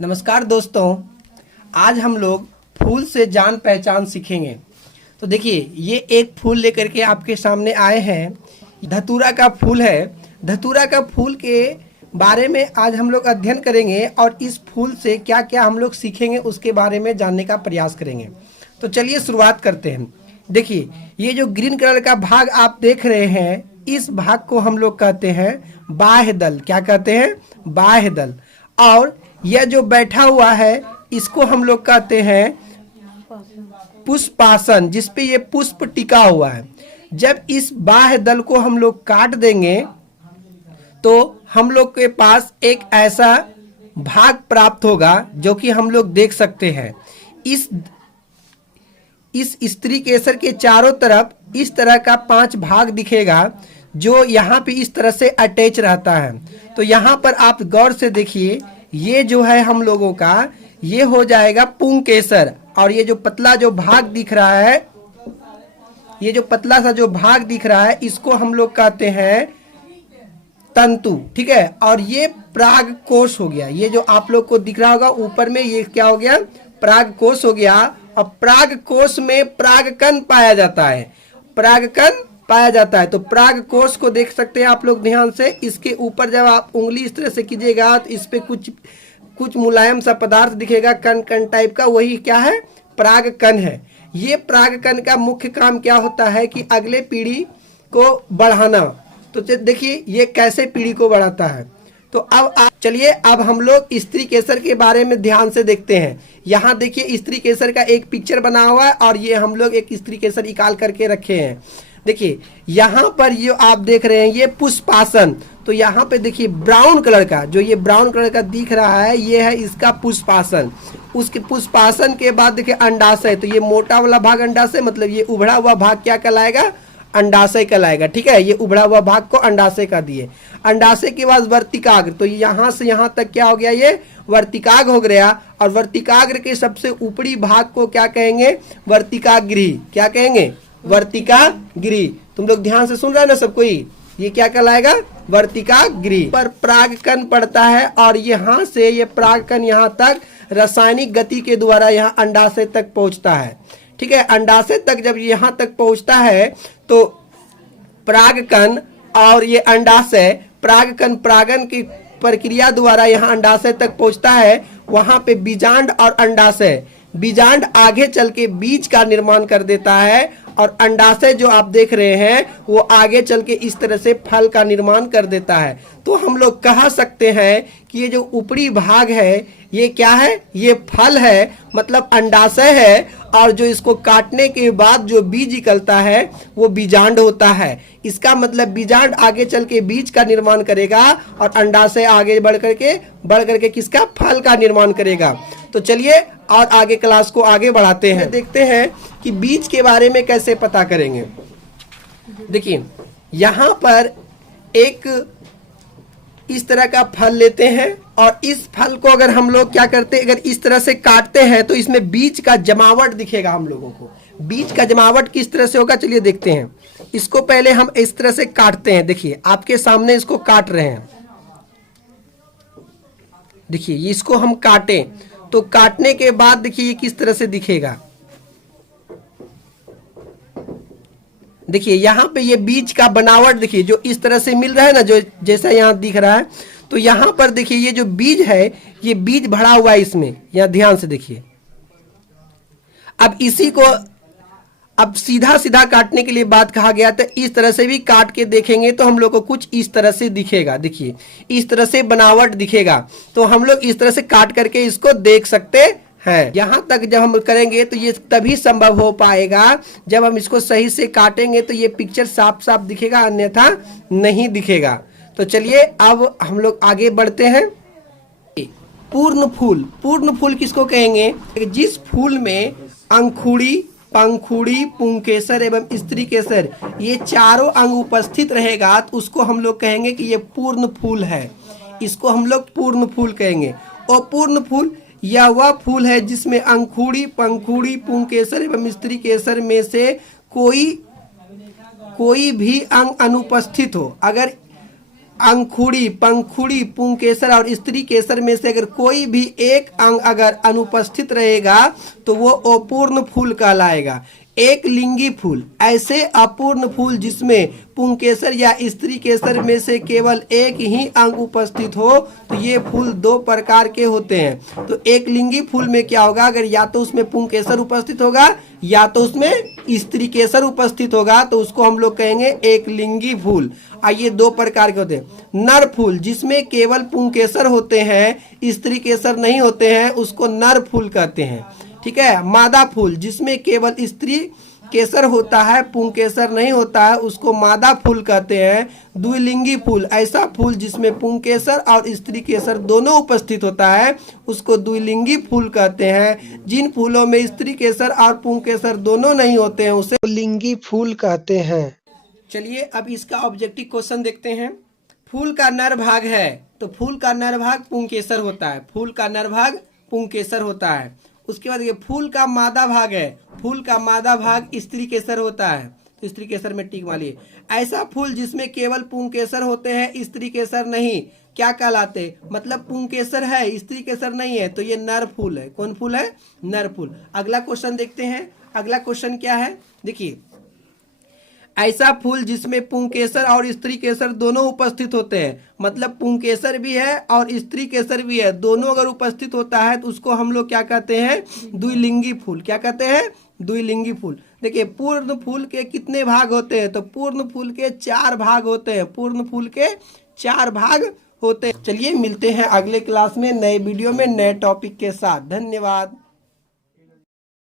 नमस्कार दोस्तों, आज हम लोग फूल से जान पहचान सीखेंगे। तो देखिए, ये एक फूल लेकर के आपके सामने आए हैं। धतूरा का फूल है। धतूरा का फूल के बारे में आज हम लोग अध्ययन करेंगे और इस फूल से क्या क्या हम लोग सीखेंगे उसके बारे में जानने का प्रयास करेंगे। तो चलिए शुरुआत करते हैं। देखिए, ये जो ग्रीन कलर का भाग आप देख रहे हैं, इस भाग को हम लोग कहते हैं बाह्य दल। क्या कहते हैं? बाह्य दल। और यह जो बैठा हुआ है, इसको हम लोग कहते हैं पुष्पासन, जिसपे ये पुष्प टिका हुआ है। जब इस बाह्य दल को हम लोग काट देंगे तो हम लोग के पास एक ऐसा भाग प्राप्त होगा जो कि हम लोग देख सकते हैं। इस स्त्री केसर के चारों तरफ इस तरह का 5 भाग दिखेगा जो यहाँ पे इस तरह से अटैच रहता है। तो यहाँ पर आप गौर से देखिए, ये जो है हम लोगों का, ये हो जाएगा पुंकेसर। और ये जो पतला जो भाग दिख रहा है, ये जो पतला सा जो भाग दिख रहा है, इसको हम लोग कहते हैं तंतु। ठीक है। और ये परागकोश हो गया। ये जो आप लोग को दिख रहा होगा ऊपर में, ये क्या हो गया? परागकोश हो गया। और परागकोश में परागकण पाया जाता है। परागकण पाया जाता है। तो परागकोश को देख सकते हैं आप लोग ध्यान से। इसके ऊपर जब आप उंगली इस तरह से कीजिएगा तो इस पे कुछ मुलायम सा पदार्थ दिखेगा, कण कण टाइप का। वही क्या है? परागकण है। ये परागकण का मुख्य काम क्या होता है कि अगले पीढ़ी को बढ़ाना। तो देखिए, ये कैसे पीढ़ी को बढ़ाता है। तो अब चलिए, अब हम लोग स्त्री केसर के बारे में ध्यान से देखते हैं। यहाँ देखिए, स्त्री केसर का एक पिक्चर बना हुआ है और ये हम लोग एक स्त्री केसर निकाल करके रखे हैं। देखिए, यहाँ पर ये आप देख रहे हैं, ये पुष्पासन। तो यहाँ पे देखिए ब्राउन कलर का, जो ये ब्राउन कलर का दिख रहा है, ये है इसका पुष्पासन। उसके पुष्पासन के बाद देखिए अंडाशय। तो ये मोटा वाला भाग अंडाशय, मतलब ये उभड़ा हुआ भाग क्या कहलाएगा? अंडाशय कहलाएगा। ठीक है। ये उभड़ा हुआ भाग को अंडाशय का दिए। अंडाशय के बाद वर्तिकाग्र। तो यहाँ से यहाँ तक क्या हो गया? ये वर्तिकाग्र हो गया। और वर्तिकाग्र के सबसे ऊपरी भाग को क्या कहेंगे? वर्तिकाग्री। क्या कहेंगे? वर्तिकाग्री। तुम लोग ध्यान से सुन रहे हैं ना सब कोई? ये क्या कहलाएगा? वर्तिकाग्री। पर परागकण पड़ता है और यहाँ से ये परागकण यहाँ तक रासायनिक गति के द्वारा यहाँ अंडाशय तक पहुँचता है। ठीक है। अंडाशय तक जब यहाँ तक पहुँचता है तो परागकण और ये अंडाशय, परागकण परागन की प्रक्रिया द्वारा यहाँ अंडाशय तक पहुँचता है। वहाँ पे बीजांड और अंडाशय, बीजांड आगे चल के बीज का निर्माण कर देता है और अंडाशय जो आप देख रहे हैं वो आगे चल के इस तरह से फल का निर्माण कर देता है। तो हम लोग कह सकते हैं कि ये जो ऊपरी भाग है, ये क्या है? ये फल है, मतलब अंडाशय है। और जो इसको काटने के बाद जो बीज निकलता है वो बीजांड होता है। इसका मतलब बीजांड आगे चल के बीज का निर्माण करेगा और अंडाशय आगे बढ़ करके किसका? फल का निर्माण करेगा। तो चलिए और आगे क्लास को आगे बढ़ाते हैं। देखते हैं कि बीज के बारे में कैसे पता करेंगे। देखिए, यहाँ पर एक इस तरह का फल लेते हैं और इस फल को अगर हम लोग क्या करते हैं, अगर इस तरह से काटते हैं तो इसमें बीज का जमावट दिखेगा हम लोगों को। बीज का जमावट किस तरह से होगा, चलिए देखते हैं। इसको पहले हम इस तरह से काटते हैं। देखिए, आपके सामने इसको काट रहे हैं। देखिए, इसको हम काटें तो काटने के बाद देखिए ये किस तरह से दिखेगा। देखिए, यहाँ पे ये बीज का बनावट देखिए, जो इस तरह से मिल रहा है ना, जो जैसा यहाँ दिख रहा है। तो यहाँ पर देखिए, ये जो बीज है, ये बीज भरा हुआ है इसमें। यहाँ ध्यान से देखिए। अब इसी को अब सीधा सीधा काटने के लिए बात कहा गया, तो इस तरह से भी काट के देखेंगे तो हम लोग को कुछ इस तरह से दिखेगा। देखिए, इस तरह से बनावट दिखेगा। तो हम लोग इस तरह से काट करके इसको देख सकते हैं। यहाँ तक जब हम करेंगे तो ये तभी संभव हो पाएगा जब हम इसको सही से काटेंगे, तो ये पिक्चर साफ साफ दिखेगा, अन्यथा नहीं दिखेगा। तो चलिए अब हम लोग आगे बढ़ते हैं। पूर्ण फूल। पूर्ण फूल किसको कहेंगे? जिस फूल में अंकुड़ी, पंखुड़ी, पुंकेसर एवं स्त्री केसर, ये चारों अंग उपस्थित रहेगा तो उसको हम लोग कहेंगे कि ये पूर्ण फूल है। इसको हम लोग पूर्ण फूल कहेंगे। और पूर्ण फूल यह वह फूल है जिसमें अंकुड़ी, पंखुड़ी, पुंकेसर एवं स्त्री केसर में से कोई भी अंग अनुपस्थित हो। अगर अंकुड़ी, पंखुड़ी, पुंकेसर और स्त्री केसर में से अगर कोई भी एक अंग अगर अनुपस्थित रहेगा तो वो अपूर्ण फूल कहलाएगा। एक लिंगी फूल, ऐसे अपूर्ण फूल जिसमें पुंकेसर या स्त्री केसर में से केवल एक ही अंग उपस्थित हो, तो ये फूल दो प्रकार के होते हैं। तो एक लिंगी फूल में क्या होगा, अगर या तो उसमें पुंकेसर उपस्थित होगा या तो उसमें स्त्री केसर उपस्थित होगा, तो उसको हम लोग कहेंगे एक लिंगी फूल। ये दो प्रकार के होते हैं। नर फूल जिसमें केवल पुंकेसर होते हैं, स्त्री केसर नहीं होते हैं, उसको नर फूल कहते हैं। ठीक है। मादा फूल जिसमें केवल स्त्री केसर होता है, पुंकेसर नहीं होता है, उसको मादा फूल कहते हैं। द्विलिंगी फूल, ऐसा फूल जिसमें पुंकेसर और स्त्री केसर दोनों उपस्थित होता है, उसको द्विलिंगी फूल कहते हैं। जिन फूलों में स्त्री केसर और पुंकेसर दोनों नहीं होते हैं, उसे लिंगी फूल कहते हैं। चलिए अब इसका ऑब्जेक्टिव क्वेश्चन देखते हैं। फूल का नर भाग है, तो फूल का नर भाग पुंकेसर होता है, फूल का नर भाग पुंकेसर होता है। उसके बाद ये फूल का मादा भाग है, फूल का मादा भाग स्त्री केसर होता है, तो स्त्री केसर में टिक मारिए। ऐसा फूल जिसमें केवल पुंकेसर होते हैं, स्त्री केसर नहीं, क्या कहलाते, मतलब पुंकेसर है स्त्री केसर नहीं है, तो ये नर फूल है। कौन फूल है, नर फूल। अगला क्वेश्चन देखते हैं। अगला क्वेश्चन क्या है, देखिए। ऐसा फूल जिसमें पुंकेसर और स्त्री केसर दोनों उपस्थित होते हैं, मतलब पुंकेसर भी है और स्त्री केसर भी है, दोनों अगर उपस्थित होता है तो उसको हम लोग क्या कहते हैं, द्विलिंगी फूल। क्या कहते हैं, द्विलिंगी फूल। देखिए पूर्ण फूल के कितने भाग होते हैं, तो पूर्ण फूल के 4 भाग होते हैं, पूर्ण फूल के 4 भाग होते हैं। चलिए मिलते हैं अगले क्लास में नए वीडियो में नए टॉपिक के साथ। धन्यवाद।